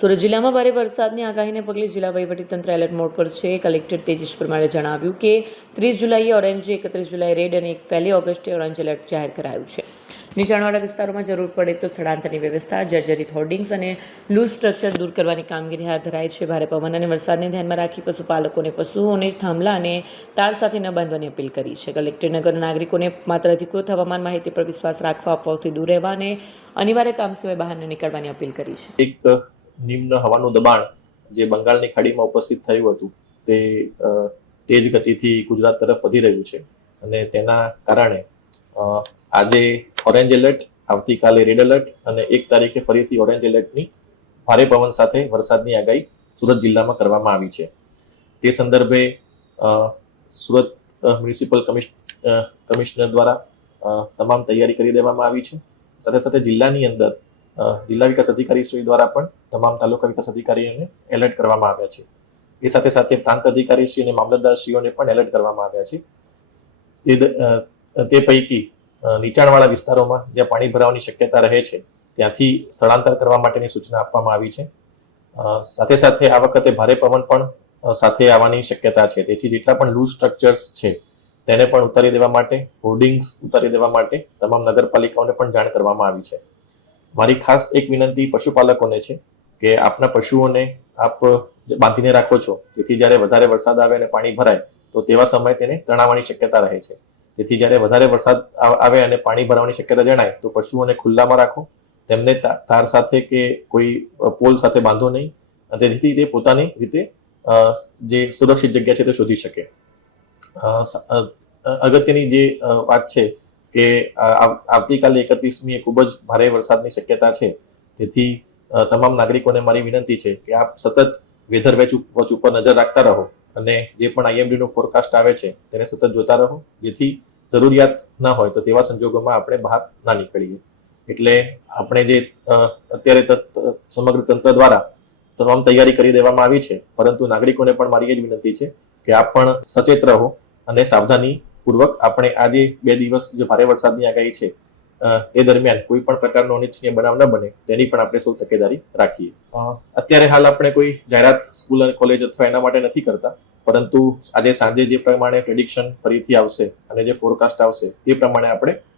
સુરત જિલ્લામાં ભારે વરસાદની આગાહીને પગલે જિલ્લા વહીવટીતંત્ર એલર્ટ મોડ પર છે. કલેક્ટર તેજસ પરમારે જણાવ્યું કે 30 જુલાઈએ ઓરેન્જ, 31 જુલાઈએ રેડ અને 1 ઓગસ્ટે ઓરેન્જ એલર્ટ જાહેર કરાયું છે. નીચાણવાળા વિસ્તારોમાં જરૂર પડે તો સ્થળાંતરની વ્યવસ્થા, જર્જરિત હોર્ડિંગ્સ અને લૂઝ સ્ટ્રક્ચર દૂર કરવાની કામગીરી હાથ ધરાઈ છે. ભારે પવન અને વરસાદને ધ્યાનમાં રાખી પશુપાલકોને પશુઓને થાંભલા અને તાર સાથે ન બાંધવાની અપીલ કરી છે. કલેક્ટર નગર નાગરિકોને માત્ર અધિકૃત હવામાન માહિતી પર વિશ્વાસ રાખવા, અફવાઓથી દૂર રહેવા અને અનિવાર્ય કામ સિવાય બહાર ન નીકળવાની અપીલ કરી છે. એક નિમ્ન હવાનું દબાણ જે બંગાળની ખાડીમાં ઉપસ્થિત થયું હતું તે તેજ ગતિથી ગુજરાત તરફ વધી રહ્યું છે અને તેના કારણે આજે ઓરેન્જ એલર્ટ, આવતીકાલે રેડ એલર્ટ અને 1 તારીખે ફરીથી ઓરેન્જ એલર્ટની ભારે પવન સાથે વરસાદની આગાહી સુરત જિલ્લામાં કરવામાં આવી છે. તે સંદર્ભે સુરત મ્યુનિસિપલ કમિશનર દ્વારા તમામ તૈયારી કરી દેવામાં આવી છે. સાથે સાથે જિલ્લાની અંદર જિલ્લા વિકાસ અધિકારીશ્રી દ્વારા પણ તમામ તાલુકા વિકાસ અધિકારીઓને એલર્ટ કરવામાં આવ્યા છે. એ સાથે સાથે પ્રાંત અધિકારીશ્રી અને મામલતદારશ્રીઓને પણ એલર્ટ કરવામાં આવ્યા છે. તે પૈકી નીચાણવાળા વિસ્તારોમાં જ્યાં પાણી ભરાવાની શક્યતા રહે છે ત્યાંથી સ્થળાંતર કરવા માટેની સૂચના આપવામાં આવી છે. સાથે સાથે આ વખતે ભારે પવન પણ સાથે આવવાની શક્યતા છે. તેથી જેટલા પણ લૂઝ સ્ટ્રક્ચર્સ છે તેને પણ ઉતારી દેવા માટે, હોર્ડિંગ્સ ઉતારી દેવા માટે તમામ નગરપાલિકાઓને પણ જાણ કરવામાં આવી છે. મારી ખાસ એક વિનંતી પશુપાલકોને છે કે આપના પશુઓને આપ બાંધીને રાખો છો, તેથી જ્યારે વધારે વરસાદ આવે અને પાણી ભરાય તો તેવા સમયે તેને તણાવવાની શક્યતા રહે છે. તેથી જ્યારે વધારે વરસાદ આવે અને પાણી ભરાવાની શક્યતા જણાય તો પશુઓને ખુલ્લામાં રાખો, તેમને તાર સાથે કે કોઈ પોલ સાથે બાંધો નહીં, જેથી તે પોતાની રીતે જે સુરક્ષિત જગ્યા છે તે શોધી શકે. અગત્યની જે વાત છે કે આવતીકાલે 31મીએ ખૂબ જ ભારે વરસાદની શક્યતા છે. તેથી તમામ નાગરિકોને મારી વિનંતી છે કે આપ સતત વેધર વોચ ઉપર નજર રાખતા રહો અને જે પણ IMD નો ફોરકાસ્ટ આવે છે તેને સતત જોતા રહો, જેથી જરૂરિયાત ના હોય તો તેવા સંજોગોમાં આપણે બહાર ના નીકળીએ. એટલે આપણે જે અત્યારે સમગ્ર તંત્ર દ્વારા તમામ તૈયારી કરી દેવામાં આવી છે, પરંતુ નાગરિકોને પણ મારી એ જ વિનંતી છે કે આપ પણ સચેત રહો અને સાવધાની પૂર્વક આપણે આ જે 2 દિવસ જે ભારે વરસાદની આગાહી છે તે દરમિયાન કોઈ પણ પ્રકારનો અનિચ્છનીય બનાવ ન બને તેની પણ આપણે સૌ તકેદારી રાખીએ. અત્યારે હાલ આપણે કોઈ જાહેરાત સ્કૂલ અને કોલેજ અથવા એના માટે નથી કરતા, પરંતુ આજે સાંજે જે પ્રમાણે પ્રેડિક્શન ફરીથી આવશે અને જે ફોરકાસ્ટ આવશે તે પ્રમાણે આપણે